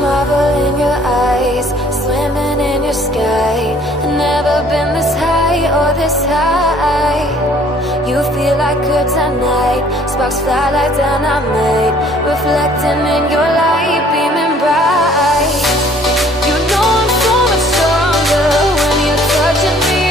marble in your eyes, swimming in your sky. Never been this high or this high. You feel like kryptonite, sparks fly like dynamite, reflecting in your light, beaming bright. You know I'm so much stronger when you're touching me.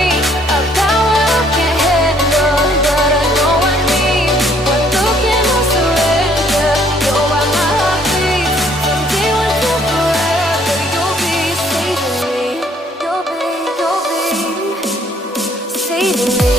A power I can't handle, but I know I need. One look and I'll surrender. You're why my heart beats. From day one to forever, you'll be saving me. You'll be saving me.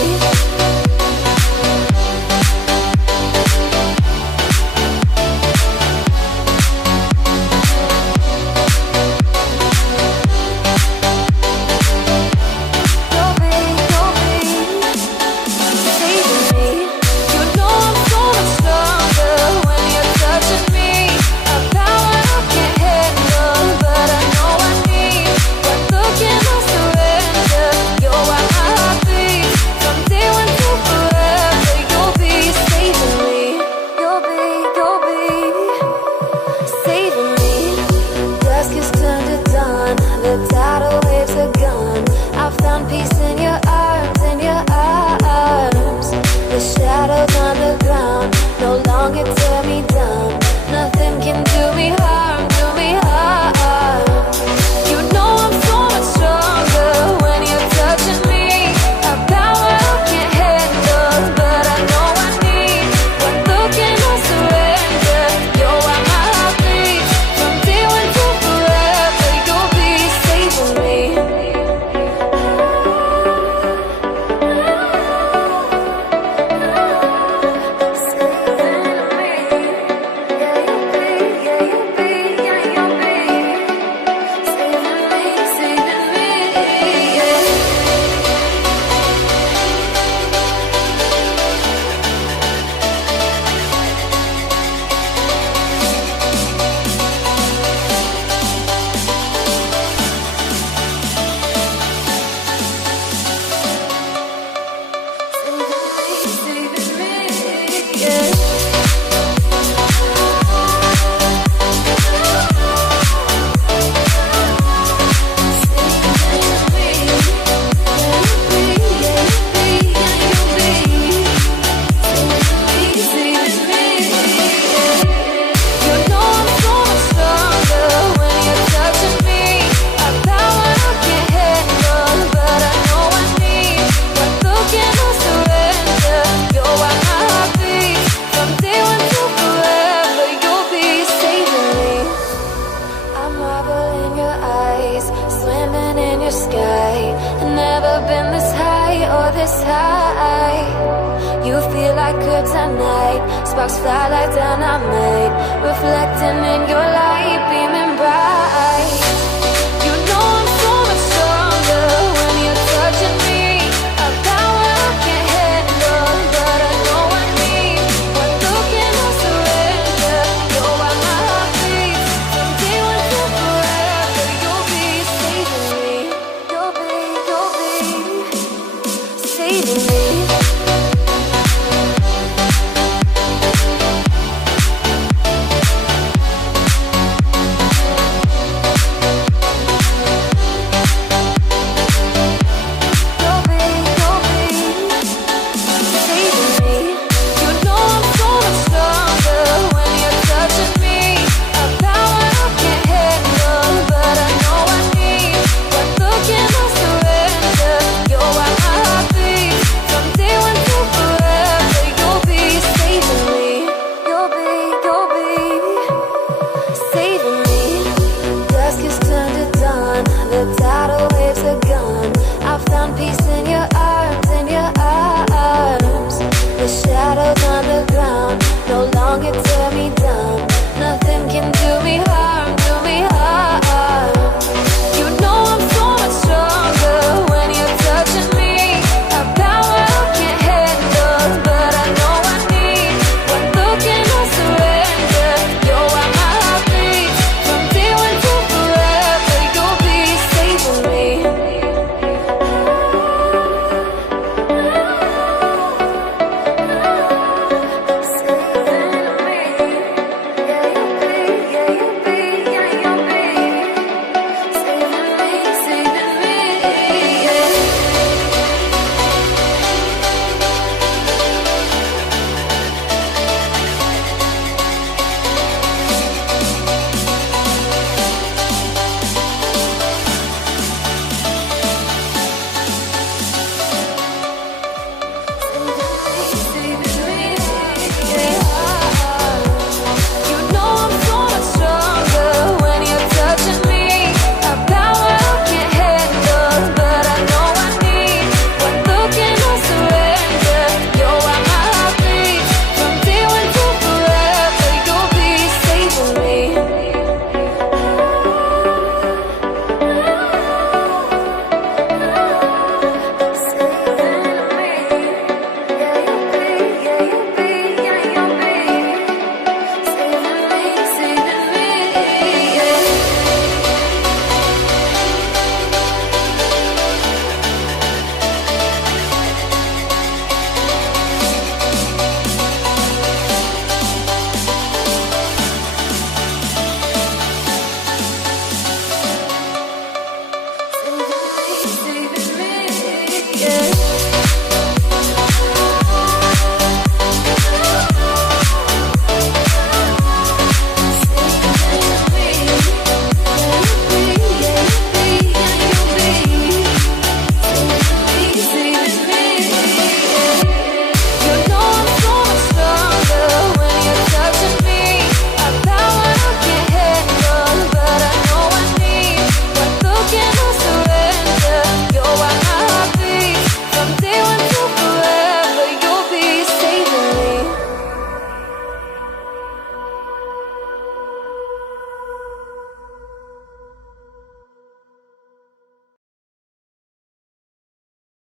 Sparks fly like dynamite, reflecting in your light, beaming bright. You know I'm so much stronger when you're touching me. A power I can't handle, but I know I need. One look and I'll surrender. You're why my heart beats. From day one to forever, you'll be saving me. You'll be saving me. Shadows underground, no longer tear me down. Nothing can do me harm.